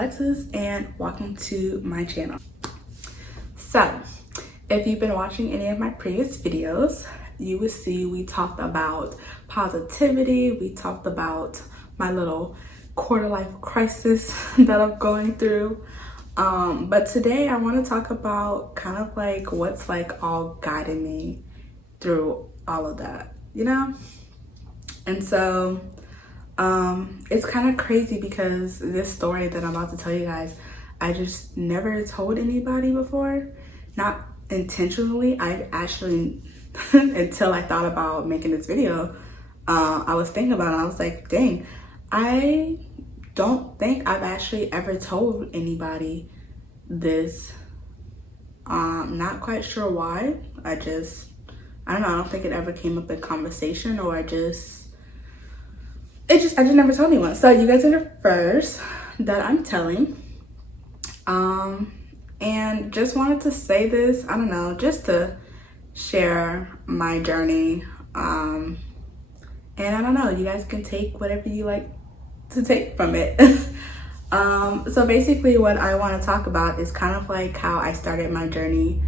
Alexis and welcome to my channel. So if you've been watching any of my previous videos, you would see we talked about positivity, we talked about my little quarter life crisis that I'm going through. But today I want to talk about kind of like what's like all guiding me through all of that, you know? And so it's kind of crazy because this story that I'm about to tell you guys, I just never told anybody before. Not intentionally. I actually, until I thought about making this video, I was thinking about it. I was like, dang, I don't think I've actually ever told anybody this. Not quite sure why. I don't know, I don't think it ever came up in conversation, or I just never told anyone. So you guys are the first that I'm telling. And just wanted to say this, I don't know, just to share my journey. And I don't know, you guys can take whatever you like to take from it. So basically what I want to talk about is kind of like how I started my journey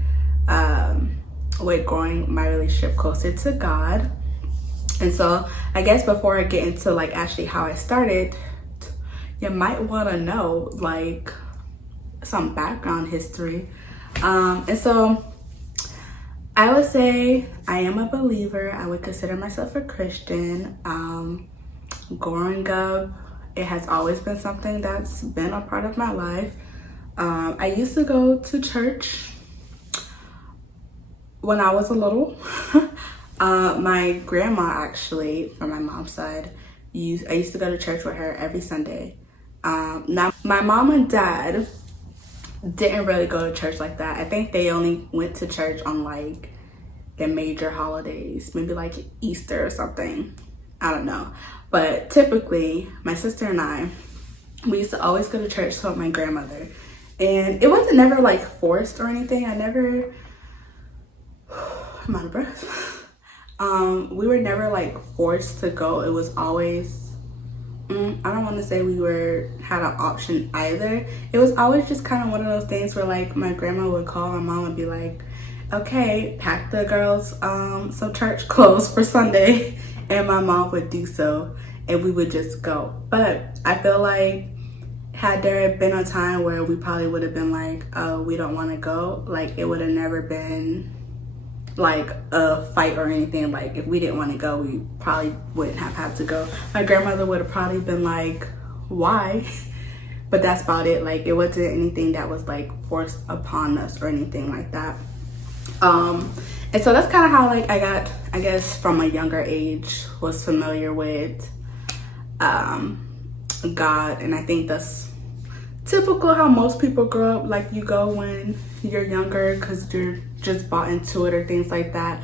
with growing my relationship closer to God. And so I guess before I get into like actually how I started, you might want to know like some background history. And so I would say I am a believer. I would consider myself a Christian. Growing up, it has always been something that's been a part of my life. I used to go to church when I was a little. My grandma, actually, from my mom's side, I used to go to church with her every Sunday. Now, my mom and dad didn't really go to church like that. I think they only went to church on like the major holidays, maybe like Easter or something. I don't know. But typically, my sister and I, we used to always go to church with my grandmother. And it wasn't never like forced or anything. I'm out of breath. We were never like forced to go. It was always, I don't want to say we had an option either. It was always just kind of one of those things where like my grandma would call my mom and be like, okay, pack the girls some church clothes for Sunday. And my mom would do so and we would just go. But I feel like had there been a time where we probably would have been like, oh, we don't want to go, like it would have never been like a fight or anything. Like if we didn't want to go, we probably wouldn't have had to go. My grandmother would have probably been like, why? But that's about it. Like it wasn't anything that was like forced upon us or anything like that. And so that's kind of how like I got, I guess from a younger age, was familiar with God. And I think that's typical how most people grow up. Like you go when you're younger because you're just bought into it or things like that.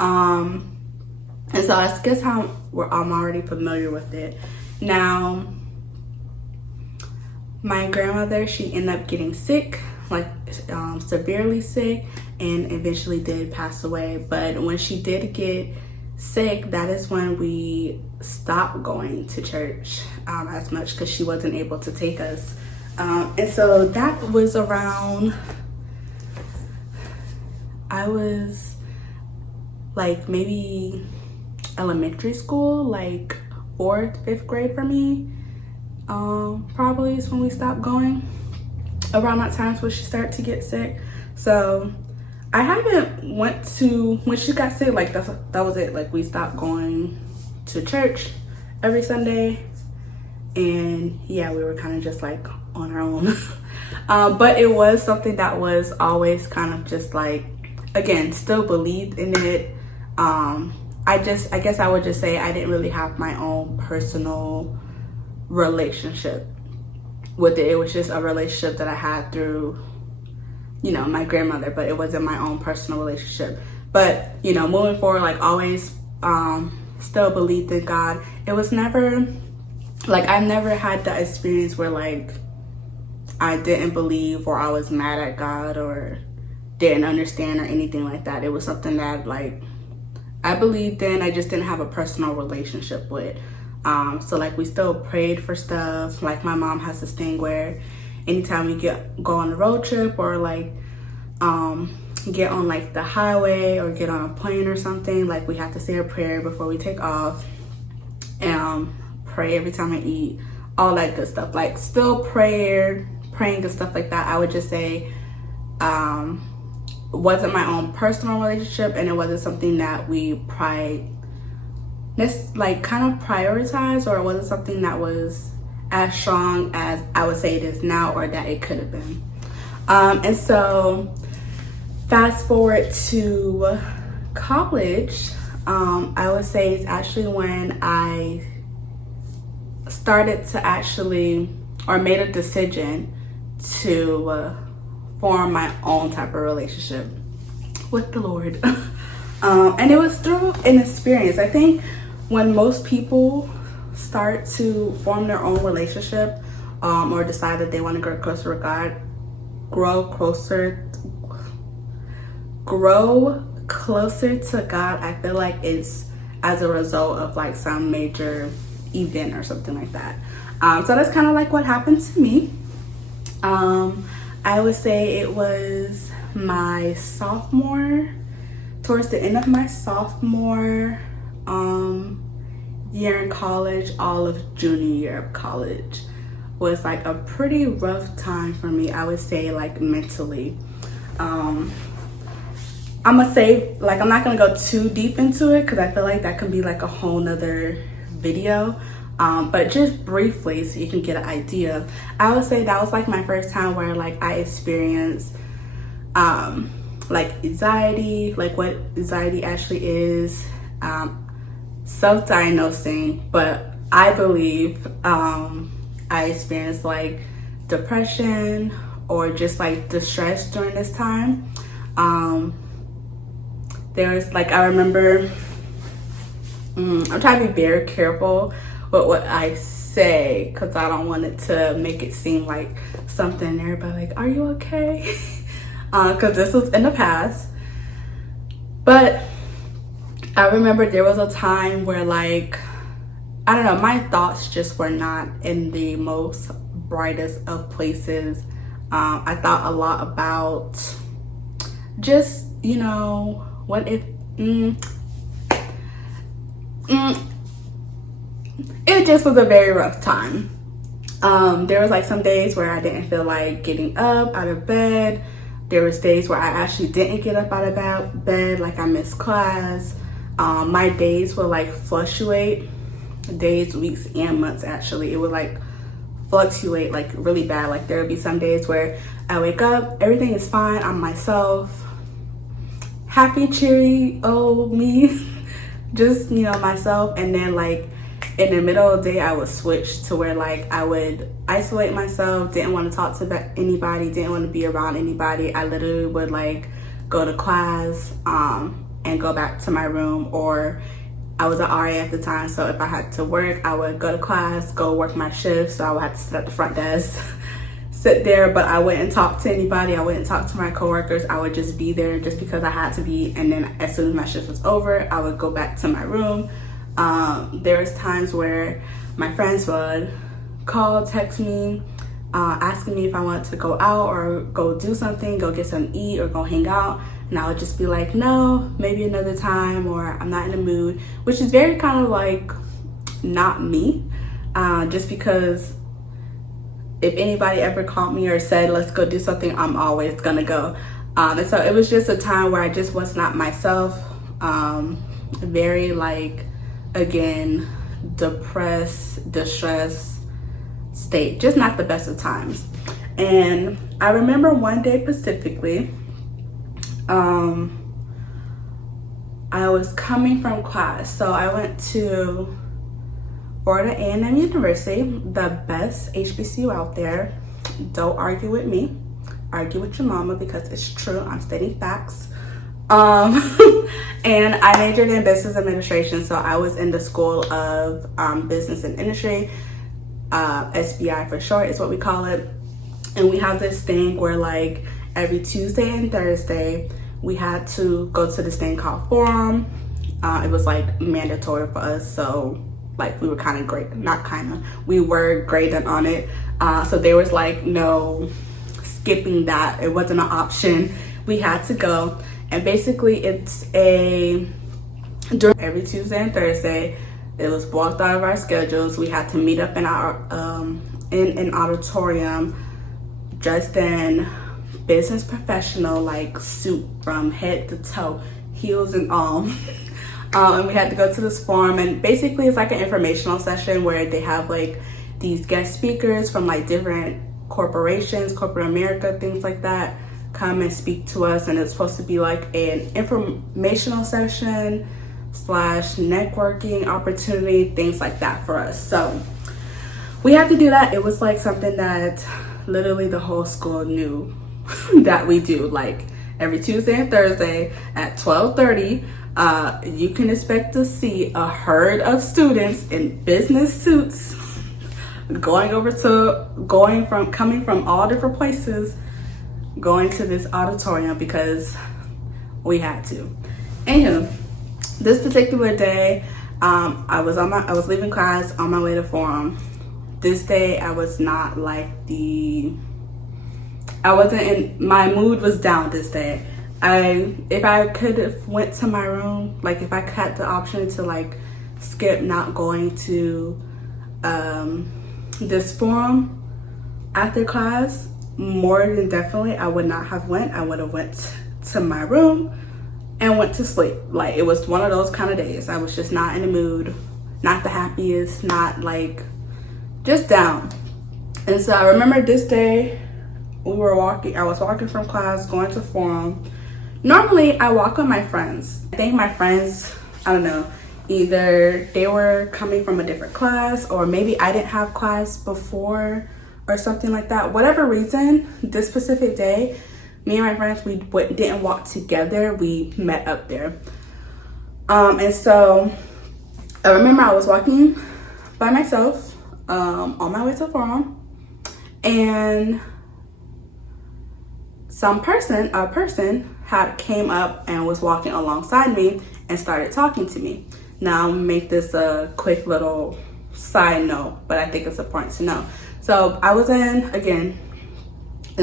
And so I guess how I'm already familiar with it. Now, my grandmother, she ended up getting sick, like severely sick, and eventually did pass away. But when she did get sick, that is when we stopped going to church as much because she wasn't able to take us. And so that was around, I was like maybe elementary school, like 4th, 5th grade for me. Probably is when we stopped going. Around that time is when she started to get sick. So I haven't went to, when she got sick, like that was it. Like we stopped going to church every Sunday. And yeah, we were kind of just like on our own. But it was something that was always kind of just like, again, still believed in it. I guess I would just say I didn't really have my own personal relationship with it. It was just a relationship that I had through, you know, my grandmother, but it wasn't my own personal relationship. But, you know, moving forward, like always still believed in God. It was never, like I never had that experience where like I didn't believe or I was mad at God or didn't understand or anything like that. It was something that like I believed in, I just didn't have a personal relationship with. So like we still prayed for stuff. Like my mom has this thing where anytime we go on a road trip or like get on like the highway or get on a plane or something, like we have to say a prayer before we take off, and pray every time I eat, all that good stuff. Like still praying and stuff like that. I would just say wasn't my own personal relationship, and it wasn't something that we kind of prioritize, or it wasn't something that was as strong as I would say it is now, or that it could have been. And so fast forward to college, I would say it's actually when I started to made a decision to form my own type of relationship with the Lord. And it was through an experience. I think when most people start to form their own relationship, or decide that they want to grow closer with God, grow closer to God, I feel like it's as a result of like some major event or something like that. So that's kind of like what happened to me. I would say it was my towards the end of my sophomore year in college, all of junior year of college was like a pretty rough time for me, I would say, like mentally. I'm not gonna go too deep into it because I feel like that can be like a whole nother video. But just briefly, so you can get an idea, I would say that was like my first time where like I experienced like anxiety, like what anxiety actually is, self-diagnosing, but I believe I experienced like depression or just like distress during this time. There was like, I remember, I'm trying to be very careful with what I say because I don't want it to make it seem like something everybody like, are you okay? Because this was in the past. But I remember there was a time where like, I don't know, my thoughts just were not in the most brightest of places. I thought a lot about just, you know, what if, it just was a very rough time. There was like some days where I didn't feel like getting up out of bed. There was days where I actually didn't get up out of bed, like I missed class. My days would like fluctuate, days, weeks, and months actually. It would like fluctuate like really bad. Like there would be some days where I wake up, everything is fine, I'm myself, happy, cheery, me, just, you know, myself. And then like in the middle of the day, I would switch to where like I would isolate myself, didn't want to talk to anybody, didn't want to be around anybody. I literally would like go to class and go back to my room, or I was an RA at the time, so if I had to work, I would go to class, go work my shift, so I would have to sit at the front desk, sit there, but I wouldn't talk to anybody, I wouldn't talk to my coworkers, I would just be there just because I had to be, and then as soon as my shift was over, I would go back to my room. There was times where my friends would call, text me, asking me if I wanted to go out or go do something, go get something to eat or go hang out. And I would just be like, no, maybe another time, or I'm not in the mood, which is very kind of like not me, just because if anybody ever called me or said, let's go do something, I'm always gonna go. And so it was just a time where I just was not myself, very like, again, depressed, distressed state, just not the best of times. And I remember one day specifically, I was coming from class. So I went to Florida A&M University, the best HBCU out there. Don't argue with me, argue with your mama, because it's true, I'm stating facts. And I majored in business administration, so I was in the School of Business and Industry, SBI for short is what we call it. And we have this thing where like every Tuesday and Thursday we had to go to this thing called Forum. It was like mandatory for us, so like we were kind of great, not kind of, we were graded on it. So there was like no skipping that. It wasn't an option. We had to go. And basically it's during every Tuesday and Thursday, it was blocked out of our schedules. We had to meet up in our in an auditorium, dressed in business professional, like suit from head to toe, heels and all. And we had to go to this forum, and basically it's like an informational session where they have like these guest speakers from like different corporations, corporate America, things like that, come and speak to us. And it's supposed to be like an informational session slash networking opportunity, things like that for us. So we had to do that. It was like something that literally the whole school knew that we do. Like every Tuesday and Thursday at 12:30, you can expect to see a herd of students in business suits coming from all different places, going to this auditorium because we had to. Anywho, this particular day, I was leaving class on my way to forum. This day I was not like my mood was down this day. If I could have went to my room, like if I had the option to like skip not going to this forum after class, more than definitely I would not have went. I would have went to my room and went to sleep. Like it was one of those kind of days. I was just not in the mood, not the happiest, not like, just down. And so I remember this day I was walking from class going to forum. Normally I walk with my friends. I think my friends, I don't know, either they were coming from a different class or maybe I didn't have class before or something like that. Whatever reason, this specific day, me and my friends, we didn't walk together. We met up there. And so I remember I was walking by myself on my way to forum, and a person had came up and was walking alongside me and started talking to me. Now I'm gonna make this a quick little side note, but I think it's important to know. So I was in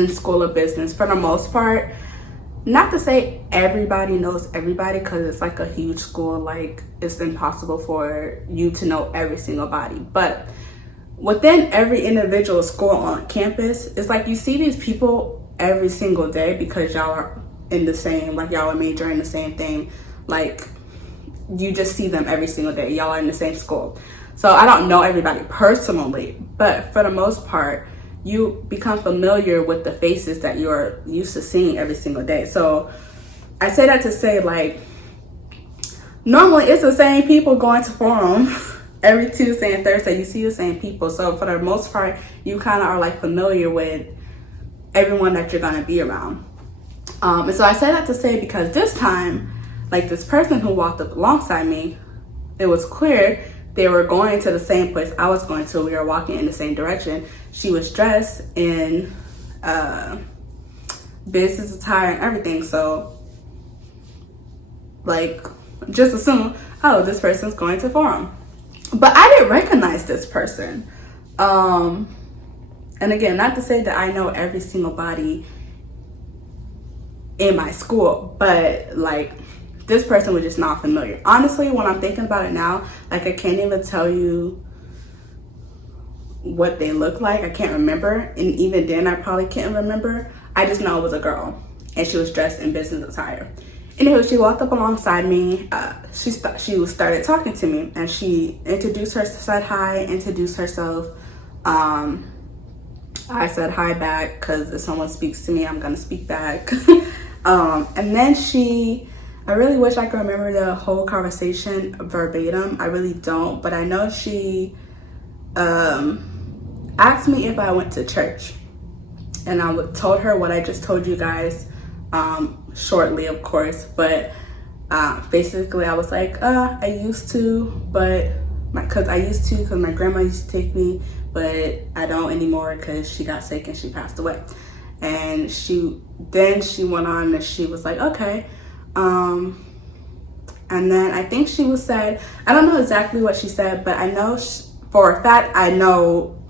School of Business. For the most part, not to say everybody knows everybody, because it's like a huge school, like it's impossible for you to know every single body. But within every individual school on campus, it's like you see these people every single day because y'all are in the same, like y'all are majoring the same thing. Like you just see them every single day. Y'all are in the same school. So I don't know everybody personally, but for the most part, you become familiar with the faces that you're used to seeing every single day. So I say that to say, like, normally it's the same people going to forum every Tuesday and Thursday. You see the same people. So for the most part, you kind of are like familiar with everyone that you're going to be around. And so I say that to say because this time, like this person who walked up alongside me, it was clear they were going to the same place I was going to. We were walking in the same direction. She was dressed in business attire and everything. So, like, just assume, oh, this person's going to forum. But I didn't recognize this person. And again, not to say that I know every single body in my school, but like, this person was just not familiar. Honestly, when I'm thinking about it now, like I can't even tell you what they look like. I can't remember. And even then, I probably can't remember. I just know it was a girl and she was dressed in business attire. Anyway, she walked up alongside me. She started talking to me and she said hi, introduced herself. I said hi back because if someone speaks to me, I'm going to speak back. And then I really wish I could remember the whole conversation verbatim. I really don't, but I know she asked me if I went to church, and I told her what I just told you guys shortly, of course, but basically I was like, I used to, but because my grandma used to take me, but I don't anymore because she got sick and she passed away. And she went on and she was like, okay, And then I think she was said, I don't know exactly what she said, but I know for a fact, I know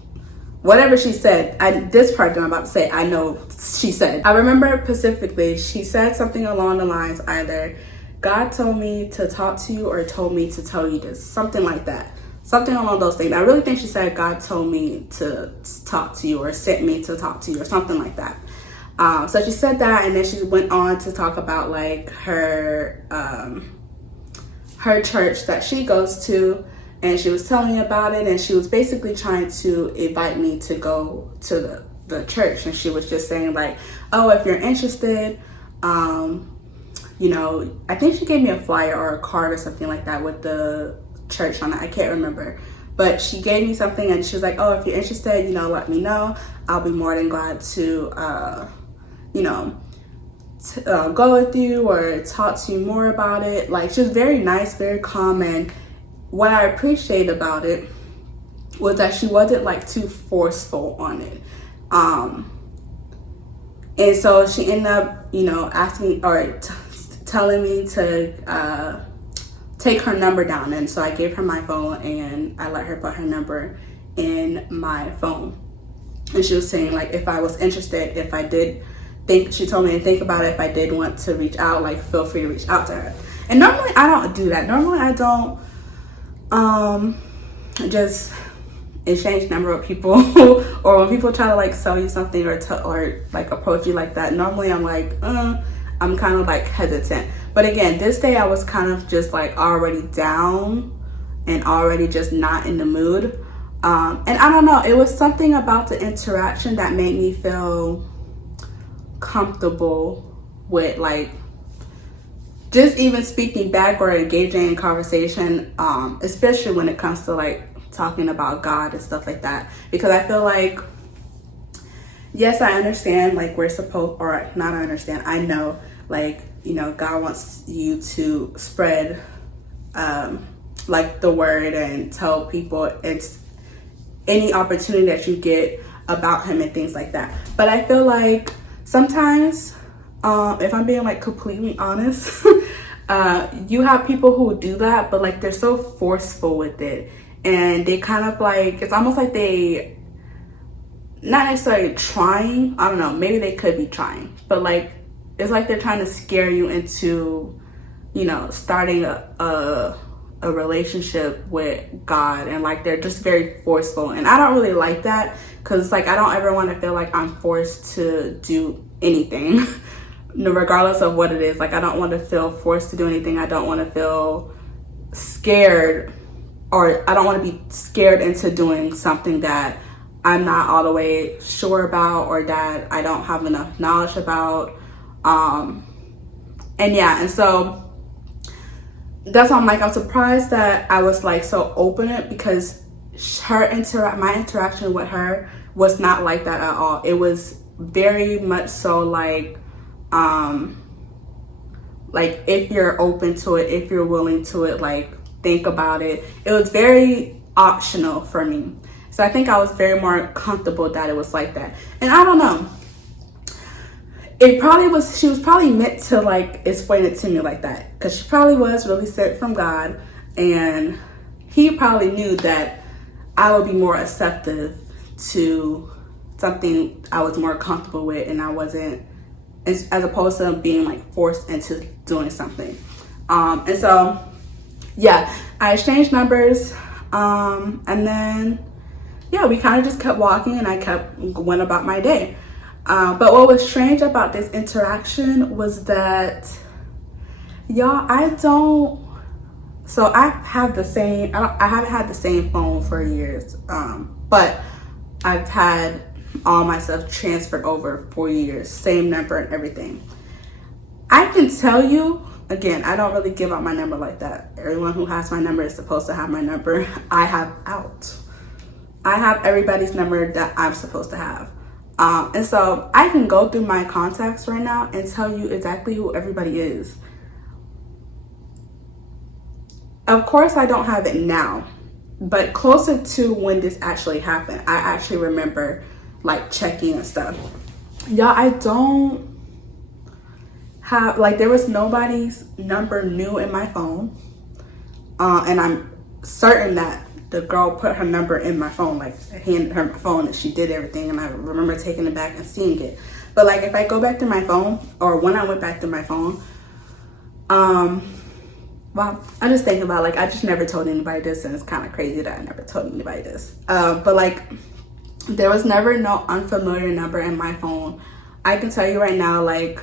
whatever she said, this part that I'm about to say, I know she said. I remember specifically, she said something along the lines either, God told me to talk to you or told me to tell you this. Something like that. Something along those things. I really think she said God told me to talk to you or sent me to talk to you or something like that. So she said that, and then she went on to talk about like her church that she goes to. And she was telling me about it, and she was basically trying to invite me to go to the church. And she was just saying like, oh, if you're interested, you know, I think she gave me a flyer or a card or something like that with the church on it. I can't remember. But she gave me something, and she was like, oh, if you're interested, you know, let me know. I'll be more than glad to, you know, go with you or talk to you more about it. Like, she was very nice, very calm, and what I appreciate about it was that she wasn't like too forceful on it. And so she ended up, you know, asking or telling me to take her number down. And so I gave her my phone, and I let her put her number in my phone. And she was saying like, if I was interested, if I did think, she told me to think about it, if I did want to reach out, like feel free to reach out to her. And normally I don't do that. Normally I don't just exchange number with people or when people try to like sell you something or like approach you like that. Normally I'm like, I'm kind of like hesitant. But again, this day I was kind of just like already down and already just not in the mood. And I don't know, it was something about the interaction that made me feel comfortable with like just even speaking back or engaging in conversation, especially when it comes to like talking about God and stuff like that. Because I feel like, yes, I understand like we're supposed, or not I understand, I know like, you know, God wants you to spread like the word and tell people it's any opportunity that you get about him and things like that. But I feel like sometimes, if I'm being like completely honest, you have people who do that, but like they're so forceful with it, and they kind of like, it's almost like they not necessarily trying, I don't know, maybe they could be trying, but like it's like they're trying to scare you into, you know, starting a relationship with God, and like they're just very forceful. And I don't really like that, because like I don't ever want to feel like I'm forced to do anything regardless of what it is. Like I don't want to feel forced to do anything. I don't want to feel scared, or I don't want to be scared into doing something that I'm not all the way sure about, or that I don't have enough knowledge about. And yeah, and so that's why I'm like, I'm surprised that I was like so open it, because my interaction with her was not like that at all. It was very much so like if you're open to it, if you're willing to it, like think about it. It was very optional for me. So I think I was very more comfortable that it was like that. And I don't know, she was probably meant to like explain it to me like that, because she probably was really sent from God, and he probably knew that I would be more receptive to something I was more comfortable with, and I wasn't, as opposed to being like forced into doing something. And so yeah, I exchanged numbers, and then yeah, we kind of just kept walking, and I went about my day. But what was strange about this interaction was that, y'all, I haven't had the same phone for years, but I've had all my stuff transferred over for years, same number and everything. I can tell you, again, I don't really give out my number like that. Everyone who has my number is supposed to have my number. I have everybody's number that I'm supposed to have. And so I can go through my contacts right now and tell you exactly who everybody is. Of course, I don't have it now, but closer to when this actually happened, I actually remember like checking and stuff. Y'all, I don't have, like, there was nobody's number new in my phone. And I'm certain that the girl put her number in my phone, like I handed her my phone and she did everything, and I remember taking it back and seeing it. But like, if I go back to my phone, or when I went back to my phone, well, I just think about, like, I just never told anybody this, and it's kind of crazy that I never told anybody this. But like, there was never no unfamiliar number in my phone. I can tell you right now, like,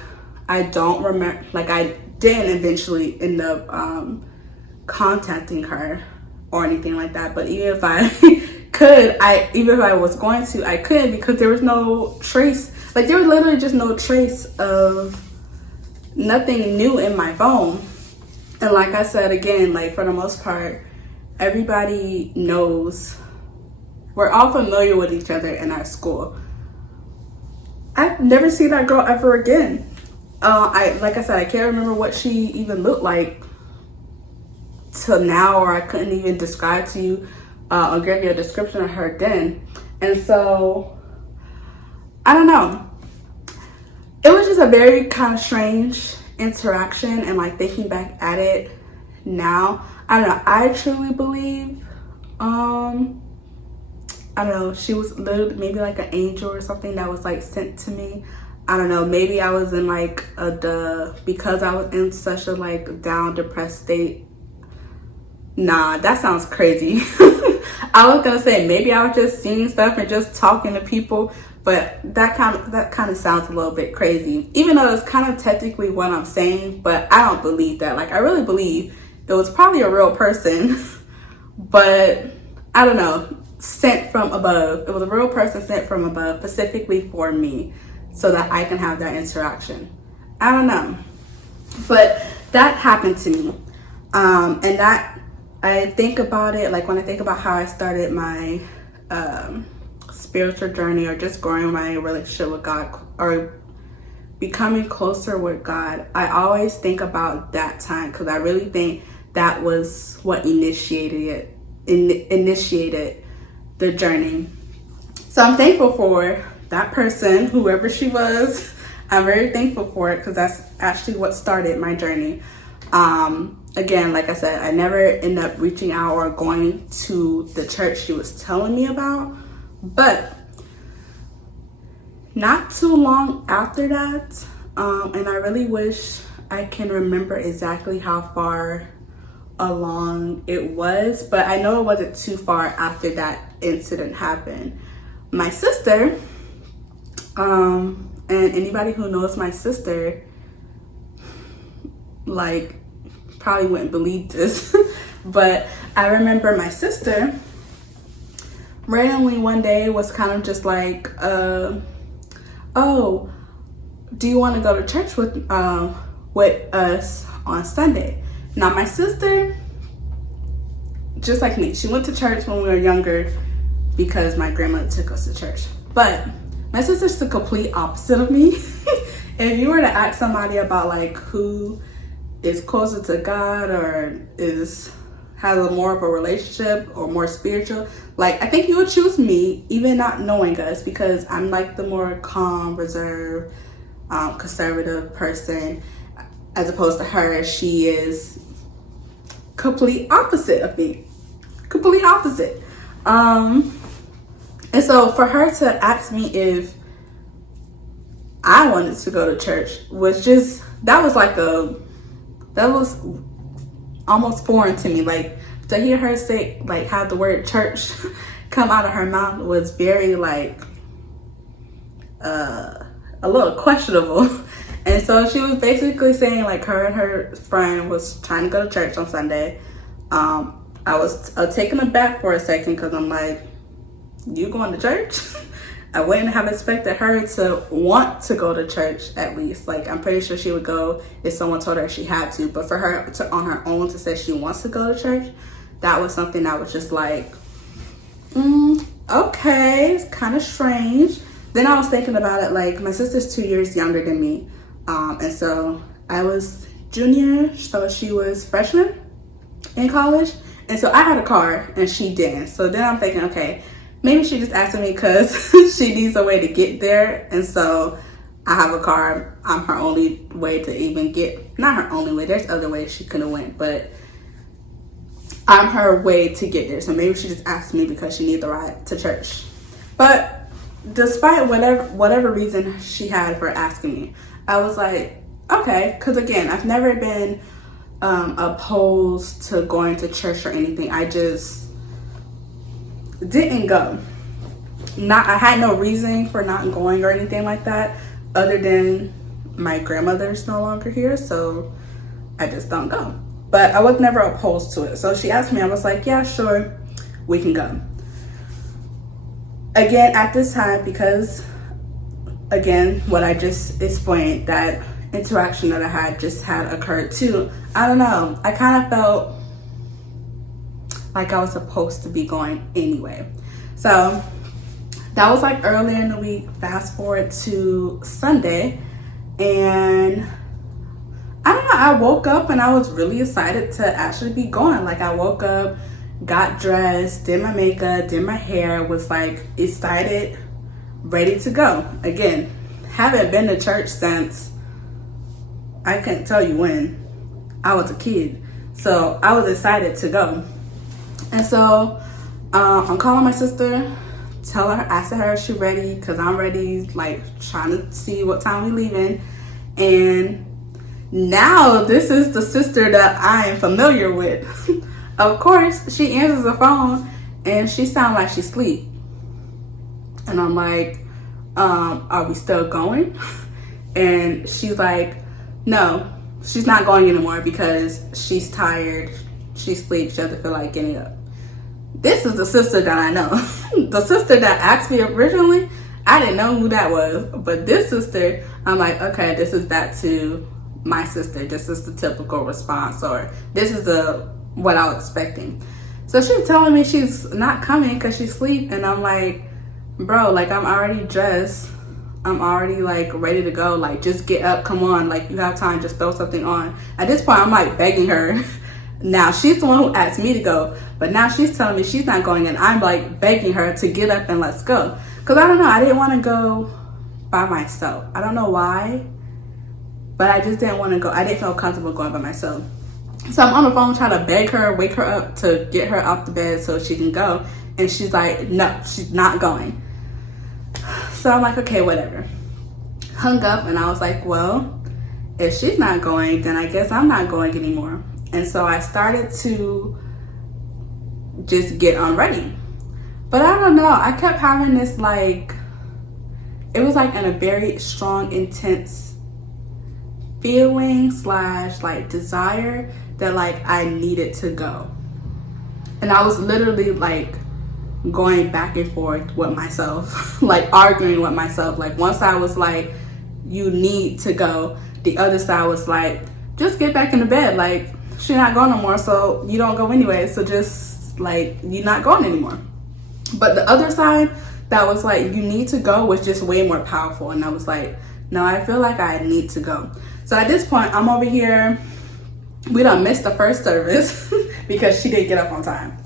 I don't remember, like, I didn't eventually end up contacting her or anything like that. But even if I could, even if I was going to, I couldn't, because there was no trace. Like, there was literally just no trace of nothing new in my phone. And like I said, again, like, for the most part, everybody knows. We're all familiar with each other in our school. I've never seen that girl ever again. Like I said, I can't remember what she even looked like till now, or I couldn't even describe to you or give you a description of her then. And so, I don't know. It was just a very kind of strange interaction, and like, thinking back at it now, I don't know, I truly believe I don't know, she was literally maybe like an angel or something that was like sent to me. I don't know, maybe I was in like because I was in such a like down, depressed state. Nah, that sounds crazy. I was gonna say maybe I was just seeing stuff and just talking to people, but that kind of sounds a little bit crazy, even though it's kind of technically what I'm saying. But I don't believe that. Like, I really believe it was probably a real person, but I don't know, sent from above. It was a real person sent from above specifically for me, so that I can have that interaction. I don't know, but that happened to me, and that, I think about it, like, when I think about how I started my spiritual journey, or just growing my relationship with God, or becoming closer with God, I always think about that time, because I really think that was what initiated the journey. So I'm thankful for that person, whoever she was. I'm very thankful for it, because that's actually what started my journey. Again, like I said, I never end up reaching out or going to the church she was telling me about, but not too long after that, and I really wish I can remember exactly how far along it was, but I know it wasn't too far after that incident happened. My sister, and anybody who knows my sister, like, probably wouldn't believe this, but I remember my sister randomly one day was kind of just like, oh, do you want to go to church with us on Sunday? Now, my sister, just like me, she went to church when we were younger because my grandmother took us to church. But my sister's the complete opposite of me. If you were to ask somebody about like who is closer to God, or has a more of a relationship or more spiritual, like, I think you would choose me, even not knowing us, because I'm like the more calm, reserved, conservative person, as opposed to her. She is complete opposite of me, complete opposite. And so for her to ask me if I wanted to go to church was just, that was almost foreign to me. Like, to hear her say, like, have the word church come out of her mouth was very like a little questionable. And so she was basically saying like her and her friend was trying to go to church on Sunday. I was taken aback for a second, because I'm like, you going to church? I wouldn't have expected her to want to go to church, at least. Like, I'm pretty sure she would go if someone told her she had to. But for her to, on her own, to say she wants to go to church, that was something that was just like, okay, it's kind of strange. Then I was thinking about it, like, my sister's 2 years younger than me. And so I was junior, so she was freshman in college. And so I had a car and she didn't. So then I'm thinking, okay, maybe she just asked me because she needs a way to get there. And so I have a car. I'm her only way to even get, not her only way, there's other ways she could have went, but I'm her way to get there. So maybe she just asked me because she needed the ride to church. But despite whatever reason she had for asking me, I was like, okay, because again, I've never been opposed to going to church or anything. I just didn't go. I had no reason for not going or anything like that, other than my grandmother's no longer here, so I just don't go. But I was never opposed to it. So she asked me, I was like, yeah, sure, we can go. Again, at this time, because again, what I just explained, that interaction that I had just had occurred too, I don't know, I kind of felt like I was supposed to be going anyway. So that was like earlier in the week. Fast forward to Sunday, and I don't know, I woke up and I was really excited to actually be going. Like, I woke up, got dressed, did my makeup, did my hair, was like excited, ready to go. Again, haven't been to church since, I can't tell you when, I was a kid. So I was excited to go. And so I'm calling my sister, asking her if she's ready, because I'm ready, like trying to see what time we leaving. And now this is the sister that I am familiar with. Of course, she answers the phone and she sounds like she's asleep. And I'm like, are we still going? And she's like, no, she's not going anymore because she's tired, she's asleep, she doesn't feel like getting up. This is the sister that I know. The sister that asked me originally, I didn't know who that was. But this sister, I'm like, okay, this is back to my sister. This is the typical response, or this is what I was expecting. So she's telling me she's not coming because she's asleep. And I'm like, bro, like, I'm already dressed. I'm already like ready to go. Like, just get up, come on. Like, you have time, just throw something on. At this point, I'm like begging her. Now, she's the one who asked me to go, but now she's telling me she's not going, and I'm like begging her to get up and let's go. Because I don't know, I didn't want to go by myself. I don't know why, but I just didn't want to go. I didn't feel comfortable going by myself. So I'm on the phone trying to beg her, wake her up to get her out the bed so she can go. And she's like, no, she's not going. So I'm like, okay, whatever. Hung up, and I was like, well, if she's not going, then I guess I'm not going anymore. And so I started to just get unready. But I don't know, I kept having this, like, it was like in a very strong, intense feeling / like desire that like I needed to go. And I was literally like going back and forth with myself, like arguing with myself. Like, one side was like, you need to go. The other side was like, just get back in the bed. Like, she's not going no more, so you don't go anyway. So just like, you're not going anymore. But the other side that was like, you need to go, was just way more powerful. And I was like, no, I feel like I need to go. So at this point, I'm over here. We done missed the first service because she didn't get up on time.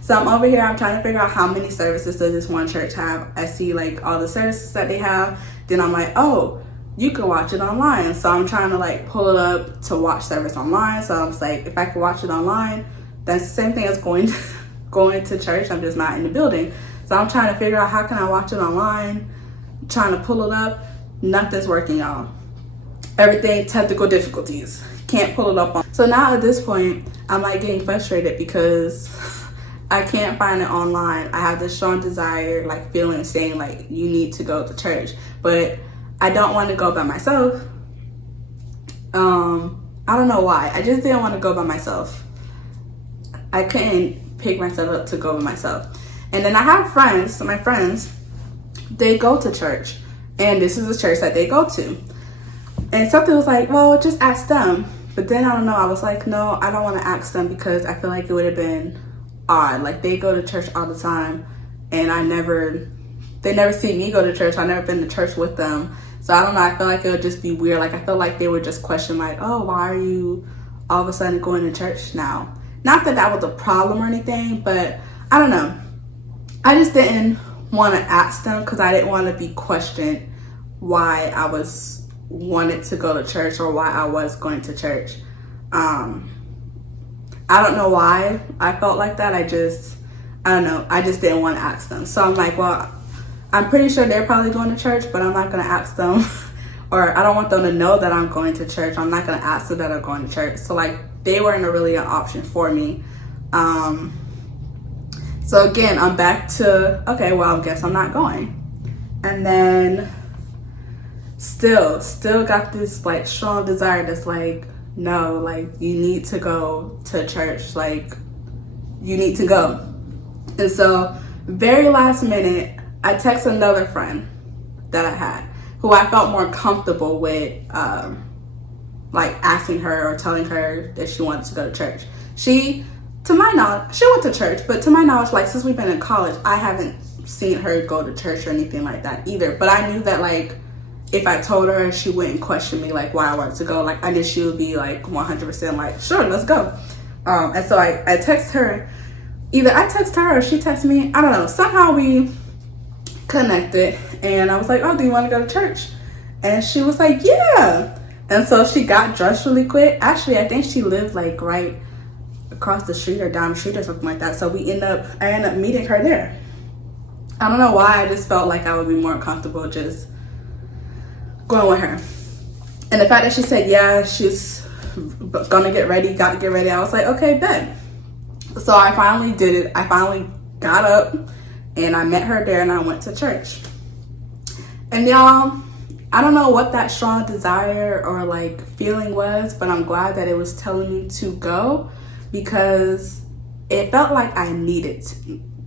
So I'm over here, I'm trying to figure out how many services does this one church have. I see like all the services that they have. Then I'm like, oh, you can watch it online. So I'm trying to like pull it up to watch service online. So I'm like, if I can watch it online, that's the same thing as going to church. I'm just not in the building. So I'm trying to figure out how can I watch it online, trying to pull it up. Nothing's working, y'all. Everything, technical difficulties. Can't pull it up on. So now at this point, I'm like getting frustrated because I can't find it online. I have this strong desire, like feeling, saying like, you need to go to church. But I don't want to go by myself. I don't know why. I just didn't want to go by myself. I couldn't pick myself up to go by myself. And then I have friends, so my friends, they go to church. And this is the church that they go to. And something was like, well, just ask them. But then I don't know, I was like, no, I don't want to ask them because I feel like it would have been odd. Like, they go to church all the time and they never see me go to church. I've never been to church with them. So I don't know, I feel like it would just be weird. Like, I feel like they would just question like, oh, why are you all of a sudden going to church now? Not that that was a problem or anything, but I don't know. I just didn't want to ask them because I didn't want to be questioned why I wanted to go to church or why I was going to church. I don't know why I felt like that. I don't know. I just didn't want to ask them. So I'm like, well, I'm pretty sure they're probably going to church, but I'm not going to ask them. Or I don't want them to know that I'm going to church. I'm not going to ask them that I'm going to church. So like they weren't really an option for me. So again, I'm back to, okay, well, I guess I'm not going. And then still got this like strong desire that's like, no, like you need to go to church. Like you need to go. And so very last minute, I text another friend that I had who I felt more comfortable with, like asking her or telling her that she wanted to go to church. To my knowledge, she went to church, but to my knowledge, like since we've been in college, I haven't seen her go to church or anything like that either. But I knew that like if I told her, she wouldn't question me like why I wanted to go. Like I knew she would be like 100% like, sure, let's go. And so I text her. Either I text her or she texted me. I don't know. Somehow we connected, and I was like, oh, do you want to go to church? And she was like, yeah. And so she got dressed really quick. Actually, I think she lived like right across the street or down the street or something like that. So I ended up meeting her there. I don't know why, I just felt like I would be more comfortable just going with her. And the fact that she said, yeah, she's gonna get ready, got to get ready, I was like, okay, bet. So I finally did it. I finally got up and I met her there and I went to church. And y'all, I don't know what that strong desire or like feeling was, but I'm glad that it was telling me to go, because it felt like I needed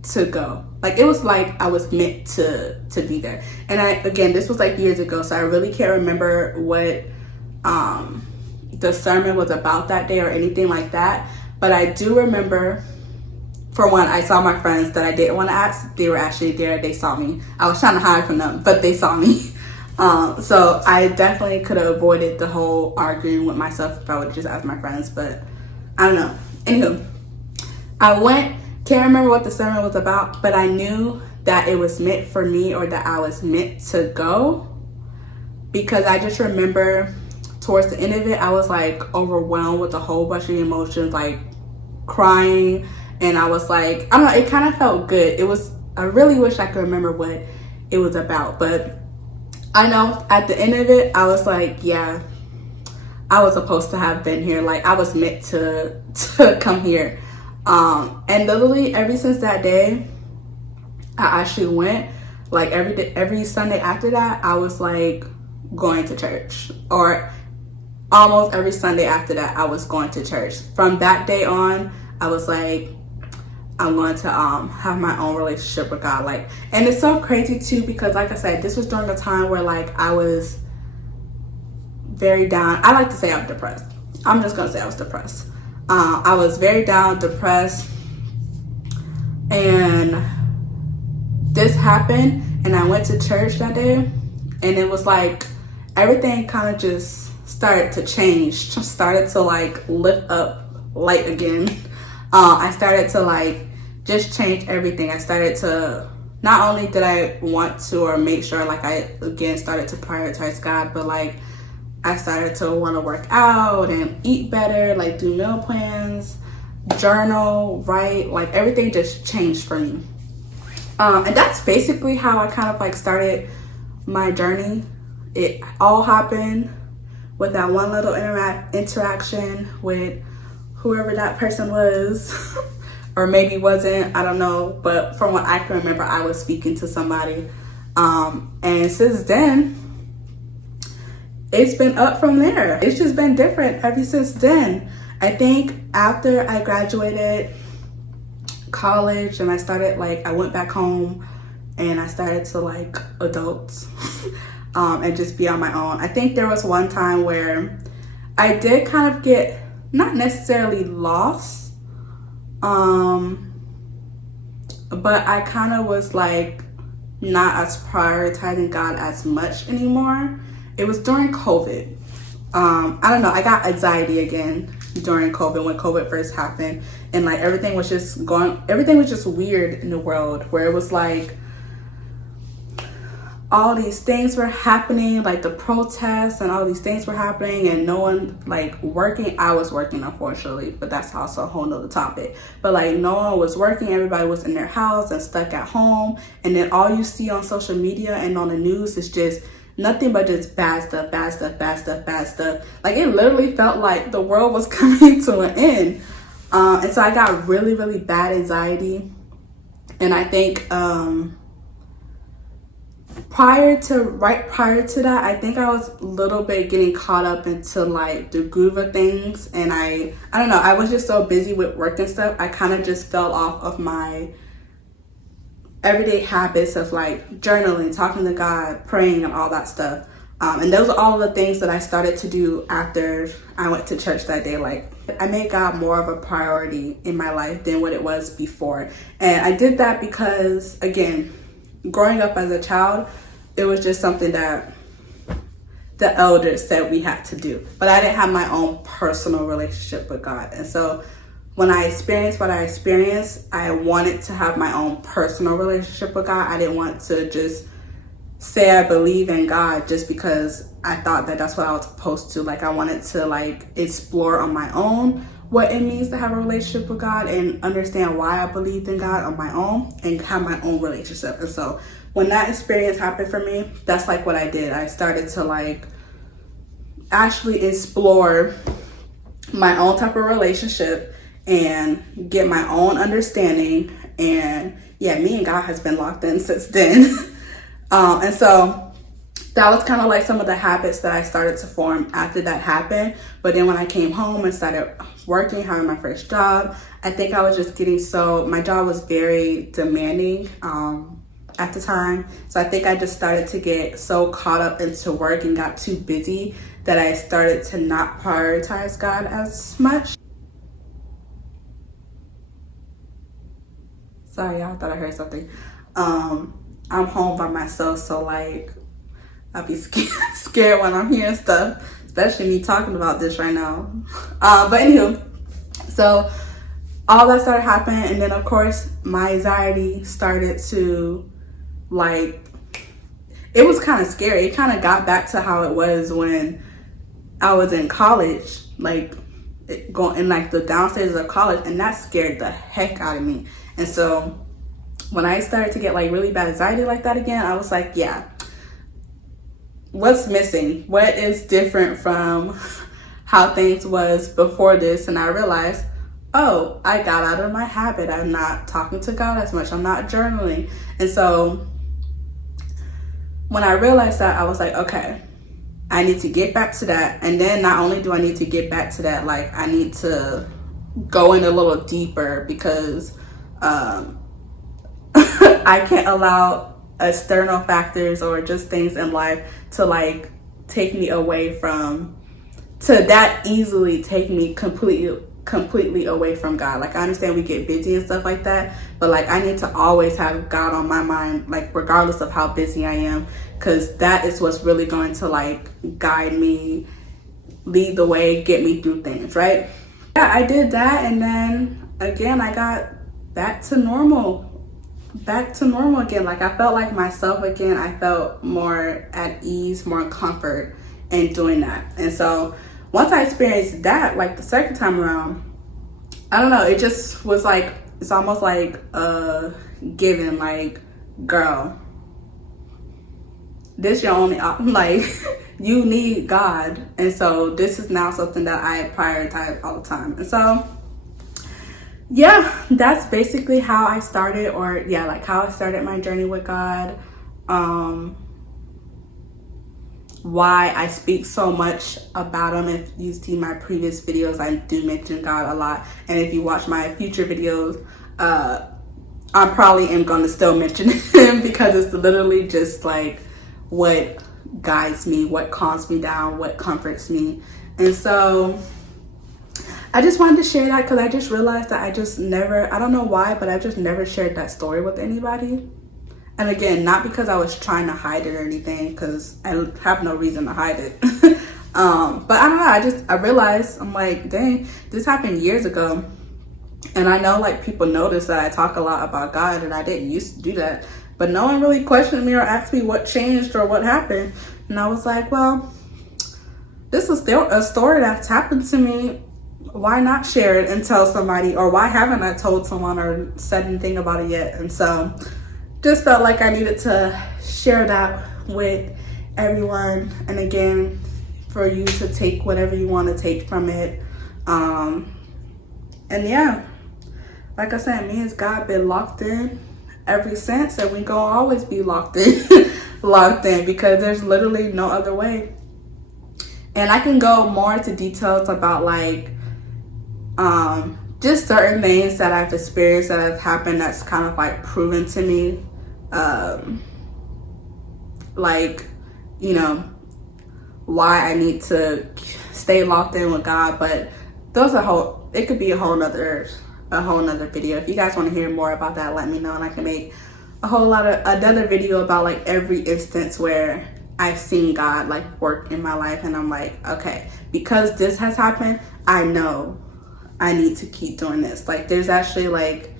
to go. Like it was like I was meant to be there. And again, this was like years ago, so I really can't remember what the sermon was about that day or anything like that. But I do remember, for one, I saw my friends that I didn't want to ask. They were actually there. They saw me. I was trying to hide from them, but they saw me. So I definitely could have avoided the whole arguing with myself if I would have just asked my friends. But I don't know. Anywho, I went. Can't remember what the sermon was about, but I knew that it was meant for me, or that I was meant to go, because I just remember towards the end of it, I was like overwhelmed with a whole bunch of emotions, like crying. And I was like, I don't know, it kind of felt good. I really wish I could remember what it was about, but I know at the end of it, I was like, yeah, I was supposed to have been here. Like I was meant to come here. And literally ever since that day, I actually went. Like every Sunday after that, I was like going to church, or almost every Sunday after that, I was going to church. From that day on, I was like, I'm going to have my own relationship with God. Like, and it's so crazy too, because like I said, this was during a time where like I was very down. I like to say I was depressed. I'm just gonna say I was depressed. I was very down, depressed, and this happened, and I went to church that day, and it was like everything kind of just started to change, started to like lift up light again. I started to like just change everything. I started to, not only did I want to or make sure like I again started to prioritize God, but like I started to want to work out and eat better, like do meal plans, journal, write, like everything just changed for me. And that's basically how I kind of like started my journey. It all happened with that one little interaction with whoever that person was, or maybe wasn't, I don't know. But from what I can remember, I was speaking to somebody. And since then, it's been up from there. It's just been different ever since then. I think after I graduated college and I went back home and I started to like adult and just be on my own. I think there was one time where I did kind of get, not necessarily lost, but I kind of was like not as prioritizing God as much anymore. It was during COVID. I don't know, I got anxiety again during COVID, when COVID first happened, and like everything was just weird in the world, where it was like all these things were happening, like the protests and all these things were happening, and no one like working. I was working, unfortunately, but that's also a whole nother topic. But like no one was working, everybody was in their house and stuck at home, and then all you see on social media and on the news is just nothing but just bad stuff, bad stuff, bad stuff, bad stuff. Like it literally felt like the world was coming to an end. And so I got really, really bad anxiety. And I think right prior to that, I think I was a little bit getting caught up into like the groove of things. And I don't know, I was just so busy with work and stuff. I kind of just fell off of my everyday habits of like journaling, talking to God, praying, and all that stuff. And those are all the things that I started to do after I went to church that day. Like I made God more of a priority in my life than what it was before. And I did that because, again, growing up as a child, it was just something that the elders said we had to do. But I didn't have my own personal relationship with God. And so when I experienced what I experienced, I wanted to have my own personal relationship with God. I didn't want to just say I believe in God just because I thought that that's what I was supposed to. Like I wanted to like explore on my own what it means to have a relationship with God and understand why I believed in God on my own and have my own relationship. And so when that experience happened for me, that's like what I did. I started to like actually explore my own type of relationship and get my own understanding. And yeah, me and God has been locked in since then. And so that was kind of like some of the habits that I started to form after that happened. But then when I came home and started working, having my first job, I think I was just getting my job was very demanding at the time. So I think I just started to get so caught up into work and got too busy that I started to not prioritize God as much. Sorry, y'all, I thought I heard something. I'm home by myself, so like I'll be scared when I'm hearing stuff, especially me talking about this right now. But anywho, so all that started happening, and then of course my anxiety started to like, it was kind of scary. It kind of got back to how it was when I was in college, like going in like the downstairs of college, and that scared the heck out of me. And so when I started to get like really bad anxiety like that again, I was like, yeah, what's missing? What is different from how things was before this? And I realized, oh, I got out of my habit. I'm not talking to God as much. I'm not journaling. And so when I realized that, I was like, okay, I need to get back to that. And then not only do I need to get back to that, like I need to go in a little deeper because I can't allow external factors or just things in life to like take me away from, to that easily take me completely away from God. Like I understand we get busy and stuff like that, but like I need to always have God on my mind, like regardless of how busy I am, because that is what's really going to like guide me, lead the way, get me through things, right? Yeah, I did that, and then again I got back to normal again. Like I felt like myself again. I felt more at ease, more comfort in doing that. And so once I experienced that, like the second time around, I don't know, it just was like, it's almost like a given, like, girl, this your only like you need God. And so this is now something that I prioritize all the time. And so yeah, that's basically how I started, or yeah, like how I started my journey with God. Why I speak so much about him. If you see my previous videos, I do mention God a lot. And if you watch my future videos, I probably am going to still mention him because it's literally just like what guides me, what calms me down, what comforts me. And so I just wanted to share that because I just realized that I don't know why, but I just never shared that story with anybody. And again, not because I was trying to hide it or anything, because I have no reason to hide it. But I don't know, I realized, I'm like, dang, this happened years ago. And I know like people notice that I talk a lot about God, and I didn't used to do that. but no one really questioned me or asked me what changed or what happened. And I was like, well, this is still a story that's happened to me. Why not share it and tell somebody? Or why haven't I told someone or said anything about it yet? And so just felt like I needed to share that with everyone. And again, for you to take whatever you want to take from it. And yeah, like I said, me and God been locked in ever since, and we gonna always be locked in locked in, because there's literally no other way. And I can go more into details about like just certain things that I've experienced that have happened that's kind of like proven to me like, you know, why I need to stay locked in with God. But it could be a whole nother video. If you guys want to hear more about that, let me know, and I can make another video about like every instance where I've seen God like work in my life, and I'm like, okay, because this has happened, I know I need to keep doing this. Like there's actually like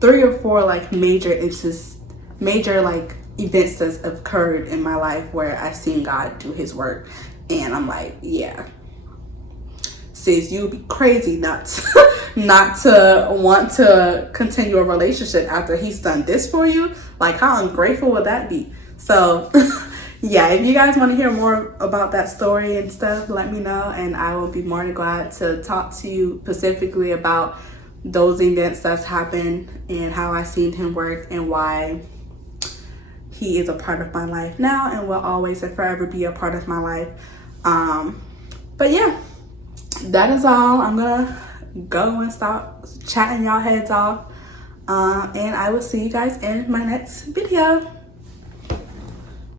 3 or 4 like major like events that's occurred in my life where I've seen God do his work, and I'm like, yeah, sis, you'd be crazy nuts not to want to continue a relationship after he's done this for you. Like, how ungrateful would that be? So yeah, if you guys want to hear more about that story and stuff, let me know, and I will be more than glad to talk to you specifically about those events that's happened and how I seen him work and why he is a part of my life now and will always and forever be a part of my life. But yeah, that is all. I'm gonna go and stop chatting y'all heads off, and I will see you guys in my next video.